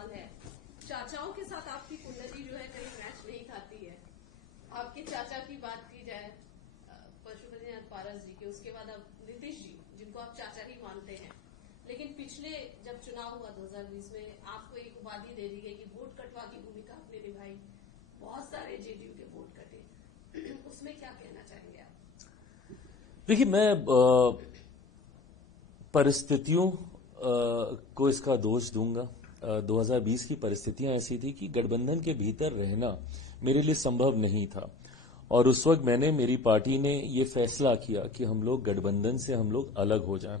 सवाल है, चाचाओं के साथ आपकी कुंडली जो है कहीं मैच नहीं खाती है। आपके चाचा की बात की जाए पशुपतिनाथ पारस जी के, उसके बाद अब नीतीश जी जिनको आप चाचा ही मानते हैं, लेकिन पिछले जब चुनाव हुआ 2020 में आपको एक उपाधि दे दी गई कि वोट कटवा की भूमिका आपने निभाई, बहुत सारे जेडीयू के वोट कटे, उसमें क्या कहना चाहेंगे आप? देखिए, मैं परिस्थितियों को इसका दोष दूंगा। 2020 की परिस्थितियां ऐसी थी कि गठबंधन के भीतर रहना मेरे लिए संभव नहीं था, और उस वक्त मेरी पार्टी ने ये फैसला किया कि हम लोग गठबंधन से हम लोग अलग हो जाएं।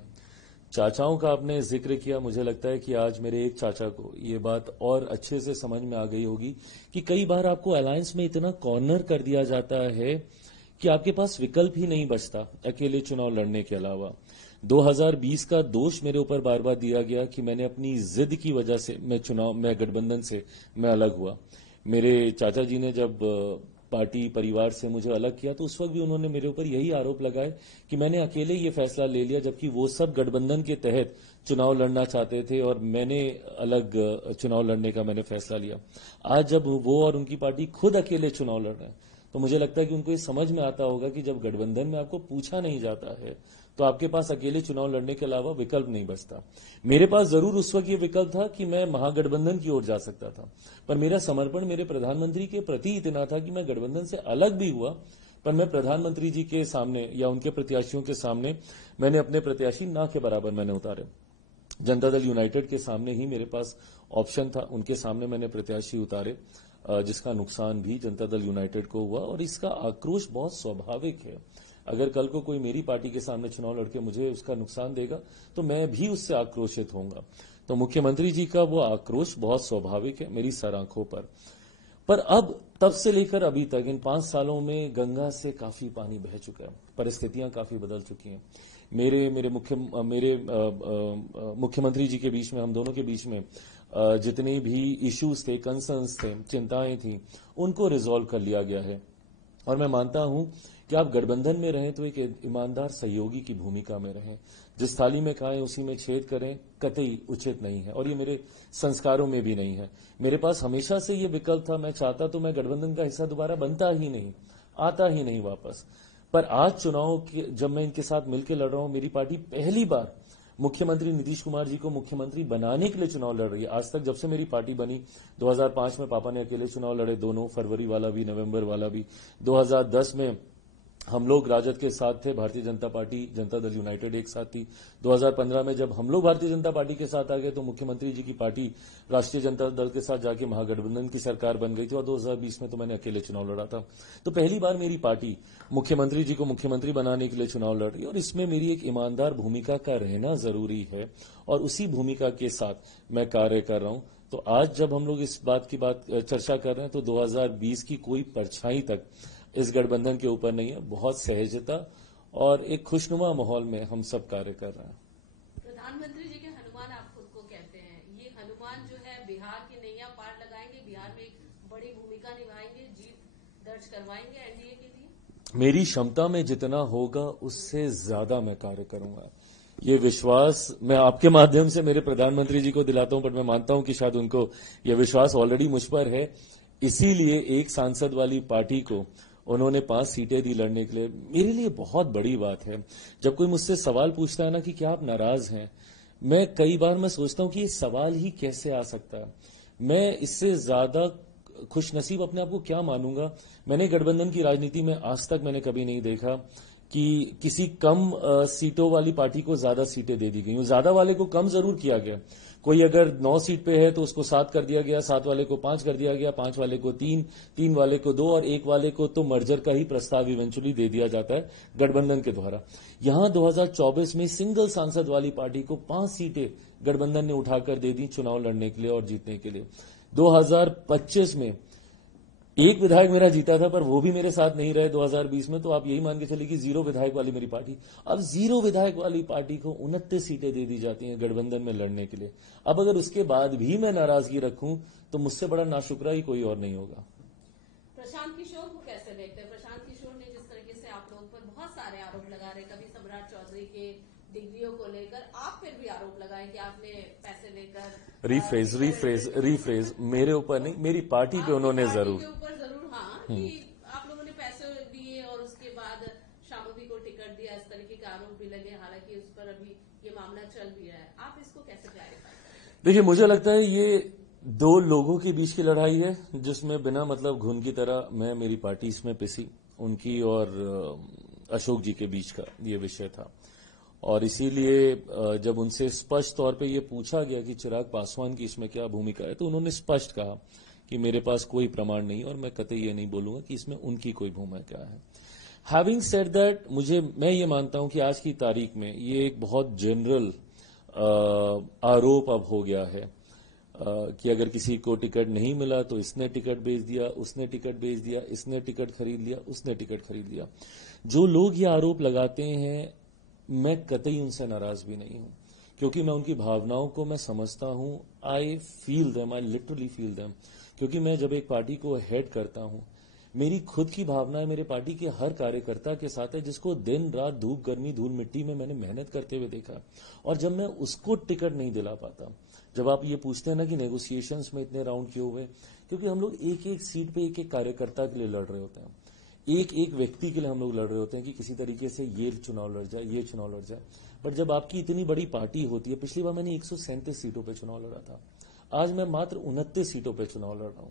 चाचाओं का आपने जिक्र किया, मुझे लगता है कि आज मेरे एक चाचा को ये बात और अच्छे से समझ में आ गई होगी कि कई बार आपको अलायंस में इतना कॉर्नर कर दिया जाता है कि आपके पास विकल्प ही नहीं बचता अकेले चुनाव लड़ने के अलावा। 2020 का दोष मेरे ऊपर बार बार दिया गया कि मैंने अपनी जिद की वजह से मैं गठबंधन से मैं अलग हुआ। मेरे चाचा जी ने जब पार्टी परिवार से मुझे अलग किया तो उस वक्त भी उन्होंने मेरे ऊपर यही आरोप लगाए कि मैंने अकेले ये फैसला ले लिया, जबकि वो सब गठबंधन के तहत चुनाव लड़ना चाहते थे और मैंने अलग चुनाव लड़ने का मैंने फैसला लिया। आज जब वो और उनकी पार्टी खुद अकेले चुनाव लड़ रहे हैं तो मुझे लगता है कि उनको ये समझ में आता होगा कि जब गठबंधन में आपको पूछा नहीं जाता है तो आपके पास अकेले चुनाव लड़ने के अलावा विकल्प नहीं बचता। मेरे पास जरूर उस वक्त ये विकल्प था कि मैं महागठबंधन की ओर जा सकता था, पर मेरा समर्पण मेरे प्रधानमंत्री के प्रति इतना था कि मैं गठबंधन से अलग भी हुआ, पर मैं प्रधानमंत्री जी के सामने या उनके प्रत्याशियों के सामने मैंने अपने प्रत्याशी ना के बराबर मैंने उतारे। जनता दल यूनाइटेड के सामने ही मेरे पास ऑप्शन था, उनके सामने मैंने प्रत्याशी उतारे, जिसका नुकसान भी जनता दल यूनाइटेड को हुआ, और इसका आक्रोश बहुत स्वाभाविक है। अगर कल को कोई मेरी पार्टी के सामने चुनाव लड़के मुझे उसका नुकसान देगा तो मैं भी उससे आक्रोशित होऊंगा। तो मुख्यमंत्री जी का वो आक्रोश बहुत स्वाभाविक है मेरी सर आंखों पर अब तब से लेकर अभी तक इन 5 सालों में गंगा से काफी पानी बह चुका है, परिस्थितियां काफी बदल चुकी हैं। मेरे मुख्यमंत्री जी के बीच में, हम दोनों के बीच में जितने भी इश्यूज थे, कंसर्न्स थे, चिंताएं थी, उनको रिजॉल्व कर लिया गया है। और मैं मानता हूं कि आप गठबंधन में रहें तो एक ईमानदार सहयोगी की भूमिका में रहें। जिस थाली में खाएं उसी में छेद करें, कतई उचित नहीं है और ये मेरे संस्कारों में भी नहीं है। मेरे पास हमेशा से ये विकल्प था, मैं चाहता तो मैं गठबंधन का हिस्सा दोबारा बनता ही नहीं, आता ही नहीं वापस। पर आज चुनाव जब मैं इनके साथ मिलकर लड़ रहा हूं, मेरी पार्टी पहली बार मुख्यमंत्री नीतीश कुमार जी को मुख्यमंत्री बनाने के लिए चुनाव लड़ रही है। आज तक जब से मेरी पार्टी बनी, 2005 में पापा ने अकेले चुनाव लड़े, दोनों, फरवरी वाला भी, नवंबर वाला भी। 2010 में हम लोग राजद के साथ थे, भारतीय जनता पार्टी, जनता दल यूनाइटेड एक साथ थी। 2015 में जब हम लोग भारतीय जनता पार्टी के साथ आ गए तो मुख्यमंत्री जी की पार्टी राष्ट्रीय जनता दल के साथ जाके महागठबंधन की सरकार बन गई थी, और 2020 में तो मैंने अकेले चुनाव लड़ा था। तो पहली बार मेरी पार्टी मुख्यमंत्री जी को मुख्यमंत्री बनाने के लिए चुनाव लड़ रही है, और इसमें मेरी एक ईमानदार भूमिका का रहना जरूरी है, और उसी भूमिका के साथ मैं कार्य कर रहा हूं। तो आज जब हम लोग इस बात की चर्चा कर रहे हैं तो 2020 की कोई परछाई तक इस गठबंधन के ऊपर नहीं है। बहुत सहजता और एक खुशनुमा माहौल में हम सब कार्य कर रहे हैं। प्रधानमंत्री जी के हनुमान आप खुद को कहते हैं, ये हनुमान जो है बिहार की नैया पार लगाएंगे, बिहार में एक बड़ी भूमिका निभाएंगे, जीत दर्ज करवाएंगे एनडीए के लिए। मेरी क्षमता में जितना होगा उससे ज्यादा मैं कार्य करूंगा। ये विश्वास मैं आपके माध्यम से मेरे प्रधानमंत्री जी को दिलाता हूं, पर मैं मानता हूं कि शायद उनको यह विश्वास ऑलरेडी मुझ पर है। इसीलिए एक सांसद वाली पार्टी को उन्होंने 5 सीटें दी लड़ने के लिए। मेरे लिए बहुत बड़ी बात है। जब कोई मुझसे सवाल पूछता है ना कि क्या आप नाराज हैं, मैं कई बार मैं सोचता हूं कि ये सवाल ही कैसे आ सकता है। मैं इससे ज्यादा खुशनसीब अपने आप को क्या मानूंगा। मैंने गठबंधन की राजनीति में आज तक मैंने कभी नहीं देखा कि किसी कम सीटों वाली पार्टी को ज्यादा सीटें दे दी गई। ज्यादा वाले को कम जरूर किया गया। कोई अगर 9 सीट पे है तो उसको 7 कर दिया गया, 7 वाले को 5 कर दिया गया, 5 वाले को 3, 3 वाले को 2 और 1 वाले को तो मर्जर का ही प्रस्ताव इवेंचुअली दे दिया जाता है गठबंधन के द्वारा। यहां 2024 में सिंगल सांसद वाली पार्टी को 5 सीटें गठबंधन ने उठाकर दे दी चुनाव लड़ने के लिए और जीतने के लिए। 2025 में एक विधायक मेरा जीता था, पर वो भी मेरे साथ नहीं रहे 2020 में। तो आप यही मान के चलिए कि 0 विधायक वाली मेरी पार्टी, अब 0 विधायक वाली पार्टी को 29 सीटें दे दी जाती हैं गठबंधन में लड़ने के लिए। अब अगर उसके बाद भी मैं नाराजगी रखूं तो मुझसे बड़ा नाशुक्रा ही कोई और नहीं होगा। प्रशांत किशोर को कैसे देखते हैं? प्रशांत किशोर ने जिस तरीके से आप लोगों पर बहुत सारे आरोप लगा रहे, कभी सम्राट चौधरी के डिग्रियों को लेकर, आप फिर भी आरोप लगाए कि आपने पैसे लेकर रीफ्रेज मेरे ऊपर नहीं, मेरी पार्टी पे उन्होंने पार्टी जरूर। के ऊपर जरूर, हाँ, कि आप लोगों ने पैसे दिए और उसके बाद शामोदी को टिकट दिया, इस तरीके के आरोप भी लगे, हालांकि उस पर अभी ये मामला चल भी रहा है। आप इसको कैसे क्लैरिफाई करेंगे? देखिए, मुझे लगता है ये दो लोगों के बीच की लड़ाई है, जिसमें बिना मतलब घुन की तरह मेरी पार्टी इसमें पिसी, उनकी और अशोक जी के बीच का ये विषय था। और इसीलिए जब उनसे स्पष्ट तौर पे ये पूछा गया कि चिराग पासवान की इसमें क्या भूमिका है, तो उन्होंने स्पष्ट कहा कि मेरे पास कोई प्रमाण नहीं और मैं कतई ये नहीं बोलूंगा कि इसमें उनकी कोई भूमिका है। हैविंग सेड दैट, मैं ये मानता हूं कि आज की तारीख में ये एक बहुत जनरल आरोप अब हो गया है कि अगर किसी को टिकट नहीं मिला तो इसने टिकट बेच दिया, उसने टिकट बेच दिया, इसने टिकट खरीद लिया, उसने टिकट खरीद लिया। जो लोग ये आरोप लगाते हैं, मैं कतई उनसे नाराज भी नहीं हूं, क्योंकि मैं उनकी भावनाओं को मैं समझता हूं। I feel them, I literally feel them, क्योंकि मैं जब एक पार्टी को हेड करता हूं, मेरी खुद की भावनाएं मेरे पार्टी के हर कार्यकर्ता के साथ है, जिसको दिन रात धूप गर्मी धूल मिट्टी में मैंने मेहनत करते हुए देखा। और जब मैं उसको टिकट नहीं दिला पाता, जब आप ये पूछते हैं ना कि नेगोशिएशंस में इतने राउंड क्यों हुए, क्योंकि हम लोग एक एक सीट पे एक एक कार्यकर्ता के लिए लड़ रहे होते हैं, एक एक व्यक्ति के लिए हम लोग लड़ रहे होते हैं कि किसी तरीके से ये चुनाव लड़ जाए, ये चुनाव लड़ जाए। बट जब आपकी इतनी बड़ी पार्टी होती है, पिछली बार मैंने 137 सीटों पे चुनाव लड़ा था, आज मैं मात्र 29 सीटों पे चुनाव लड़ रहा हूं।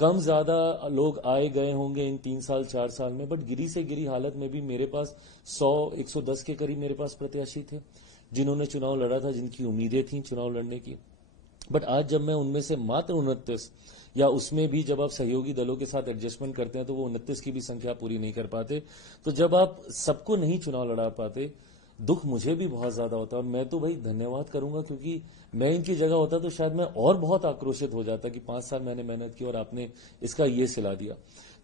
कम ज्यादा लोग आए गए होंगे इन 3 साल 4 साल में, बट गिरी से गिरी हालत में भी मेरे पास 100-110 के करीब मेरे पास प्रत्याशी थे जिन्होंने चुनाव लड़ा था, जिनकी उम्मीदें थी चुनाव लड़ने की। बट आज जब मैं उनमें से मात्र 29, या उसमें भी जब आप सहयोगी दलों के साथ एडजस्टमेंट करते हैं तो वो 29 की भी संख्या पूरी नहीं कर पाते, तो जब आप सबको नहीं चुनाव लड़ा पाते, दुख मुझे भी बहुत ज्यादा होता है। और मैं तो भाई धन्यवाद करूंगा, क्योंकि मैं इनकी जगह होता तो शायद मैं और बहुत आक्रोशित हो जाता कि 5 साल मैंने मेहनत की और आपने इसका ये सिला दिया।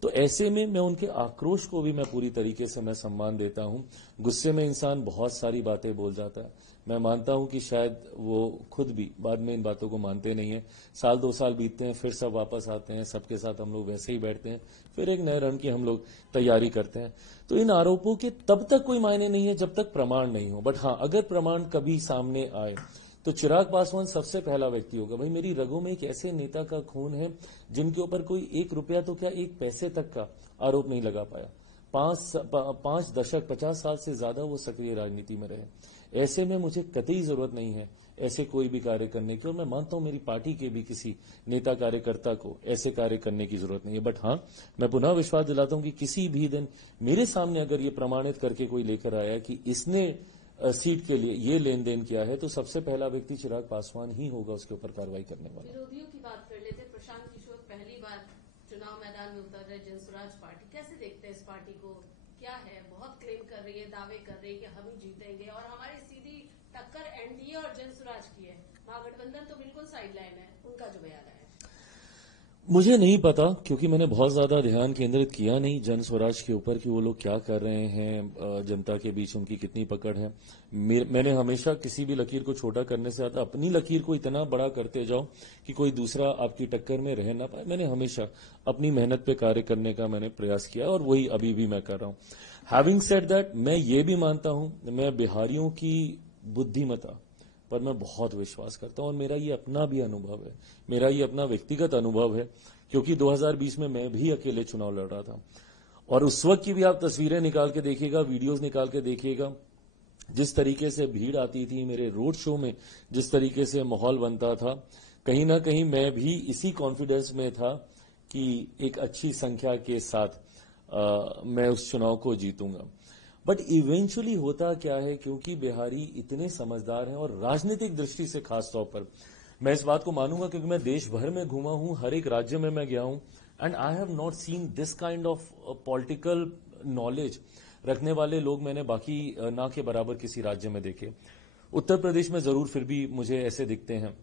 तो ऐसे में मैं उनके आक्रोश को भी मैं पूरी तरीके से मैं सम्मान देता हूं। गुस्से में इंसान बहुत सारी बातें बोल जाता है, मैं मानता हूं कि शायद वो खुद भी बाद में इन बातों को मानते नहीं है। 1-2 साल बीतते हैं, फिर सब वापस आते हैं, सबके साथ हम लोग वैसे ही बैठते हैं, फिर एक नए रन की हम लोग तैयारी करते हैं। तो इन आरोपों के तब तक कोई मायने नहीं है जब तक प्रमाण नहीं हो। बट हाँ, अगर प्रमाण कभी सामने आए तो चिराग पासवान सबसे पहला व्यक्ति होगा। भाई, मेरी रगों में एक ऐसे नेता का खून है जिनके ऊपर कोई 1 रुपया तो क्या 1 पैसे तक का आरोप नहीं लगा पाया। 5 दशक 50 साल से ज्यादा वो सक्रिय राजनीति में रहे। ऐसे में मुझे कतई जरूरत नहीं है ऐसे कोई भी कार्य करने की, और मैं मानता हूं मेरी पार्टी के भी किसी नेता कार्यकर्ता को ऐसे कार्य करने की जरूरत नहीं है। बट हाँ, मैं पुनः विश्वास दिलाता हूं कि किसी भी दिन मेरे सामने अगर ये प्रमाणित करके कोई लेकर आया कि इसने सीट के लिए ये लेन देन किया है, तो सबसे पहला व्यक्ति चिराग पासवान ही होगा उसके ऊपर कार्रवाई करने वाला। विरोधियों की बात कर लेते। प्रशांत किशोर पहली बार चुनाव मैदान में उतर रहे, जनसुराज पार्टी, कैसे देखते हैं इस पार्टी को? क्या है, बहुत क्लेम कर रही है, दावे कर रही है कि हम ही जीतेंगे और हमारी सीधी टक्कर एनडीए और जनसुराज की है, महागठबंधन तो बिल्कुल साइडलाइन है, उनका जो बयान है। मुझे नहीं पता, क्योंकि मैंने बहुत ज्यादा ध्यान केंद्रित किया नहीं जन स्वराज के ऊपर कि वो लोग क्या कर रहे हैं, जनता के बीच उनकी कितनी पकड़ है। मैंने हमेशा किसी भी लकीर को छोटा करने से आता अपनी लकीर को इतना बड़ा करते जाओ कि कोई दूसरा आपकी टक्कर में रह ना पाए। मैंने हमेशा अपनी मेहनत पे कार्य करने का मैंने प्रयास किया और वही अभी भी मैं कर रहा हूं। हैविंग सेड दैट, मैं ये भी मानता हूं, मैं बिहारियों की बुद्धिमत्ता पर मैं बहुत विश्वास करता हूं और मेरा ये अपना भी अनुभव है, मेरा ये अपना व्यक्तिगत अनुभव है, क्योंकि 2020 में मैं भी अकेले चुनाव लड़ रहा था और उस वक्त की भी आप तस्वीरें निकाल के देखिएगा, वीडियोस निकाल के देखिएगा, जिस तरीके से भीड़ आती थी मेरे रोड शो में, जिस तरीके से माहौल बनता था, कहीं ना कहीं मैं भी इसी कॉन्फिडेंस में था कि एक अच्छी संख्या के साथ मैं उस चुनाव को जीतूंगा। बट इवेंचुअली होता क्या है, क्योंकि बिहारी इतने समझदार हैं और राजनीतिक दृष्टि से खास तौर पर मैं इस बात को मानूंगा, क्योंकि मैं देश भर में घूमा हूं, हर एक राज्य में मैं गया हूं, and I have not seen this kind of political knowledge रखने वाले लोग मैंने बाकी ना के बराबर किसी राज्य में देखे। उत्तर प्रदेश में जरूर फिर भी मुझे ऐसे दिखते हैं।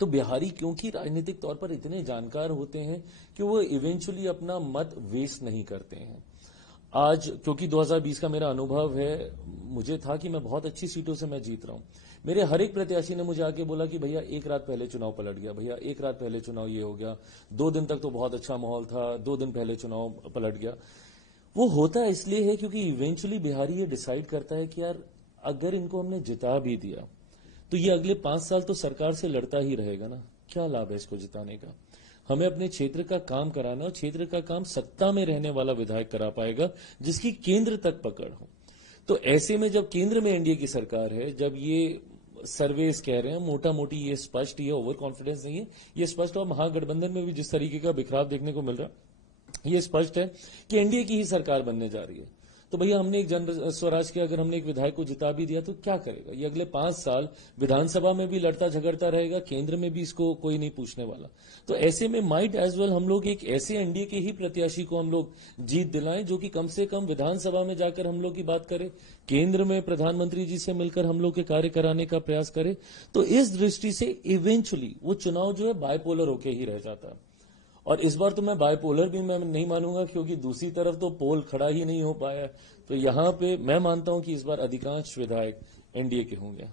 तो बिहारी क्योंकि राजनीतिक तौर पर इतने जानकार होते हैं कि वो इवेंचुअली अपना मत वेस्ट नहीं करते हैं। आज क्योंकि 2020 का मेरा अनुभव है, मुझे था कि मैं बहुत अच्छी सीटों से मैं जीत रहा हूं। मेरे हर एक प्रत्याशी ने मुझे आके बोला कि भैया एक रात पहले चुनाव पलट गया, भैया एक रात पहले चुनाव ये हो गया, 2 दिन तक तो बहुत अच्छा माहौल था, 2 दिन पहले चुनाव पलट गया। वो होता इसलिए है क्योंकि इवेंचुअली बिहारी ये डिसाइड करता है कि यार अगर इनको हमने जिता भी दिया तो ये अगले 5 साल तो सरकार से लड़ता ही रहेगा ना। क्या लाभ है इसको जिताने का? हमें अपने क्षेत्र का काम कराना, और क्षेत्र का काम सत्ता में रहने वाला विधायक करा पाएगा जिसकी केंद्र तक पकड़ हो। तो ऐसे में जब केंद्र में एनडीए की सरकार है, जब ये सर्वेस कह रहे हैं मोटा मोटी, ये स्पष्ट, ये ओवर कॉन्फिडेंस नहीं है, ये स्पष्ट, और महागठबंधन में भी जिस तरीके का बिखराव देखने को मिल रहा है, ये स्पष्ट है कि एनडीए की ही सरकार बनने जा रही है। तो भैया हमने एक जन स्वराज के, अगर हमने एक विधायक को जिता भी दिया तो क्या करेगा? ये अगले 5 साल विधानसभा में भी लड़ता झगड़ता रहेगा, केंद्र में भी इसको कोई नहीं पूछने वाला। तो ऐसे में माइट एज वेल हम लोग एक ऐसे एनडीए के ही प्रत्याशी को हम लोग जीत दिलाएं जो कि कम से कम विधानसभा में जाकर हम लोग की बात करे, केंद्र में प्रधानमंत्री जी से मिलकर हम लोग के कार्य कराने का प्रयास करे। तो इस दृष्टि से इवेंचुअली वो चुनाव जो है बायपोलर होके ही रह जाता है। और इस बार तो मैं बायपोलर भी मैं नहीं मानूंगा, क्योंकि दूसरी तरफ तो पोल खड़ा ही नहीं हो पाया। तो यहां पे मैं मानता हूं कि इस बार अधिकांश विधायक एनडीए के होंगे।